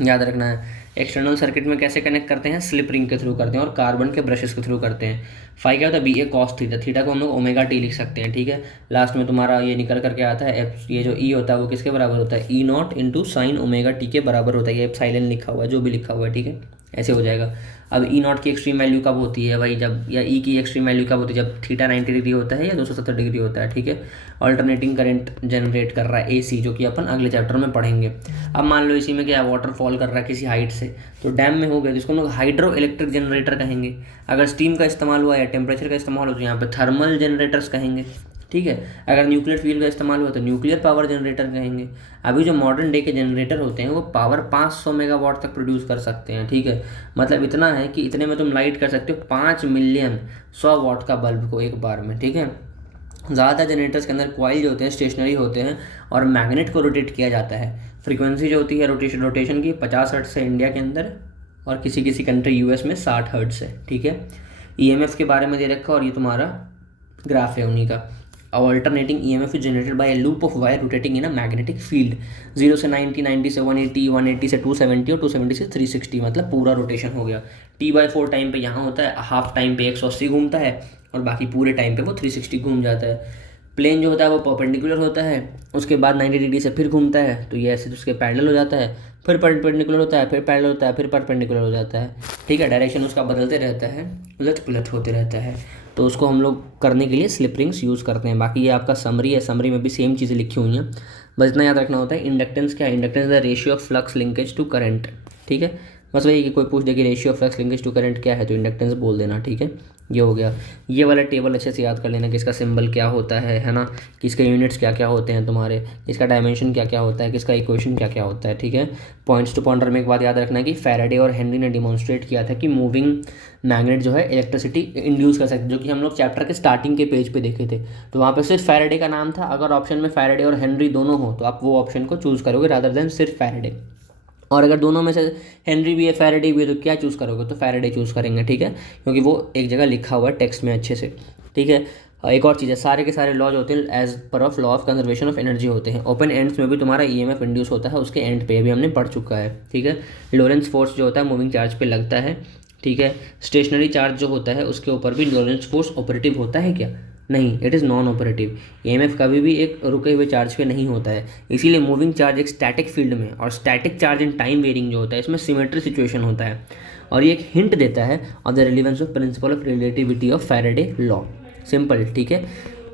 याद रखना है। एक्सटर्नल सर्किट में कैसे कनेक्ट करते हैं, स्लिप रिंग के थ्रू करते हैं और कार्बन के ब्रशेस के थ्रू करते हैं। फाई क्या होता है, बी ए कॉस थीटा, थीटा को हम लोग ओमेगा टी लिख सकते हैं, ठीक है। लास्ट में तुम्हारा ये निकल करके आता है एफ, ये जो ई होता है वो किसके बराबर होता है, E naught into sine omega T के बराबर होता है। ये एप्सिलॉन लिखा हुआ है, जो भी लिखा हुआ है, ठीक है, ऐसे हो जाएगा। अब ई नॉट की एक्सट्रीम वैल्यू कब होती है भाई, जब, या ई की एक्सट्रीम वैल्यू कब होती है, जब थीटा 90 डिग्री होता है या 270 डिग्री होता है, ठीक है। ऑल्टरनेटिंग करंट जनरेट कर रहा है एसी, जो कि अपन अगले चैप्टर में पढ़ेंगे। अब मान लो इसी में क्या वाटर फॉल कर रहा है किसी हाइट से, तो डैम में हो गया, जिसको हम लोग हाइड्रो इलेक्ट्रिक जनरेटर कहेंगे। अगर स्टीम का इस्तेमाल हुआ या टेम्परेचर का इस्तेमाल हो तो यहाँ पे थर्मल जनरेटर्स कहेंगे, ठीक है। अगर न्यूक्लियर फ्यूल का इस्तेमाल हुआ तो न्यूक्लियर पावर जनरेटर कहेंगे। अभी जो मॉडर्न डे के जनरेटर होते हैं वो पावर 500 मेगावाट तक प्रोड्यूस कर सकते हैं, ठीक है। मतलब इतना है कि इतने में तुम लाइट कर सकते हो 5 मिलियन 100 वाट का बल्ब को एक बार में, ठीक है। ज़्यादातर जनरेटर्स के अंदर कॉइल जो होते हैं स्टेशनरी होते हैं और मैग्नेट को रोटेट किया जाता है। फ्रीक्वेंसी जो होती है रोटेशन की 50 हर्ट्ज से इंडिया के अंदर, और किसी किसी कंट्री यूएस में 60 हर्ट्ज है, ठीक है। ईएमएफ के बारे में दे रखा और ये तुम्हारा ग्राफ है उन्हीं का। Alternating EMF is generated by a loop of wire rotating in a magnetic field 0 से 90, 90 से 180, 180 से 270 और 270 से 360, मतलब पूरा रोटेशन हो गया। T/4 टाइम पे यहाँ होता है, हाफ टाइम पे 180 घूमता है और बाकी पूरे टाइम पे वो 360 घूम जाता है। प्लेन जो होता है वो परपेंडिकुलर होता है, उसके बाद 90 डिग्री से फिर घूमता है, तो ये ऐसे उसके पैरेलल हो जाता है, फिर परपेंडिकुलर होता है, फिर पैरेलल होता है, फिर परपेंडिकुलर हो जाता है, ठीक है। डायरेक्शन उसका बदलते रहता है, उलट पुलट होते रहता है। तो उसको हम लोग करने के लिए स्लिप रिंग्स यूज़ करते हैं। बाकी ये आपका समरी है, समरी में भी सेम चीज़ें लिखी हुई हैं, बस इतना याद रखना होता है। इंडक्टेंस क्या है, inductance the ratio of flux linkage to current, ठीक है। बस वही कि कोई पूछ दे कि ratio of flux linkage to current क्या है, तो इंडक्टेंस बोल देना, ठीक है। ये हो गया। ये वाला टेबल अच्छे से याद कर लेना कि इसका सिंबल क्या होता है ना, कि इसके यूनिट्स क्या क्या होते हैं तुम्हारे, इसका डायमेंशन क्या क्या होता है, किसका इक्वेशन क्या क्या होता है, ठीक है। पॉइंट्स टू पॉइंटर में एक बात याद रखना है कि फैराडे और हेनरी ने डिमॉन्स्ट्रेट किया था कि मूविंग मैग्नेट जो है इलेक्ट्रिसिटी इंड्यूस कर सकते, जो कि हम लोग चैप्टर के स्टार्टिंग के पेज पे देखे थे। तो वहाँ पे सिर्फ फैराडे का नाम था। अगर ऑप्शन में फैराडे और हेनरी दोनों हो तो आप वो ऑप्शन को चूज़ करोगे रादर देन सिर्फ फैराडे। और अगर दोनों में से हेनरी भी है फैराडे भी है तो क्या चूज़ करोगे, तो फैराडे चूज़ करेंगे, ठीक है, क्योंकि वो एक जगह लिखा हुआ है टेक्स्ट में अच्छे से, ठीक है। एक और चीज़ है, सारे के सारे लॉज होते हैं as per of law of conservation of energy होते हैं। ओपन एंड्स में भी तुम्हारा ईएमएफ इंड्यूस होता है उसके एंड पे, अभी हमने पढ़ चुका है, ठीक है। लोरेंस फोर्स जो होता है मूविंग चार्ज पे लगता है, ठीक है। स्टेशनरी चार्ज जो होता है उसके ऊपर भी लोरेंस फोर्स ऑपरेटिव होता है क्या, नहीं, it is non operative. EMF कभी भी एक रुके हुए चार्ज पे नहीं होता है, इसीलिए मूविंग चार्ज एक स्टैटिक फील्ड में, और static charge in time varying जो होता है इसमें सिमेट्री सिचुएशन होता है। और ये एक हिंट देता है of the relevance of principle of relativity of Faraday law, simple, ठीक है।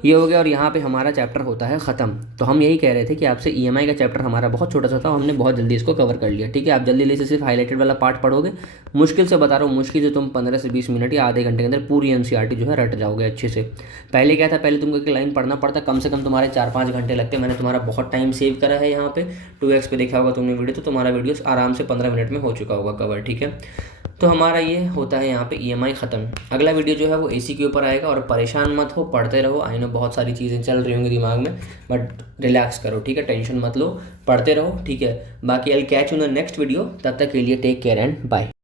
ये हो गया और यहाँ पे हमारा चैप्टर होता है ख़त्म। तो हम यही कह रहे थे कि आपसे ईएमआई का चैप्टर हमारा बहुत छोटा सा था, हमने बहुत जल्दी इसको कवर कर लिया, ठीक है। आप जल्दी से सिर्फ हाईलाइटेड वाला पार्ट पढ़ोगे, मुश्किल से बता रहा हूँ, मुश्किल से तुम 15 से 20 मिनट या आधे घंटे के अंदर पूरी एनसीईआरटी जो है रट जाओगे अच्छे से। पहले क्या था, पहले तुमको एक लाइन पढ़ना पड़ता, कम से कम तुम्हारे 4-5 घंटे लगते। मैंने तुम्हारा बहुत टाइम सेव करा है यहाँ पे, 2x पे देखा होगा तुमने वीडियो, तो तुम्हारा वीडियो आराम से 15 मिनट में हो चुका होगा कवर, ठीक है। तो हमारा ये होता है यहाँ पे ईएमआई ख़त्म। अगला वीडियो जो है वो एसी के ऊपर आएगा, और परेशान मत हो, पढ़ते रहो। आई नो बहुत सारी चीज़ें चल रही होंगी दिमाग में, बट रिलैक्स करो, ठीक है, टेंशन मत लो, पढ़ते रहो, ठीक है। बाकी I will catch you in the next video, तब तक के लिए टेक केयर एंड बाय।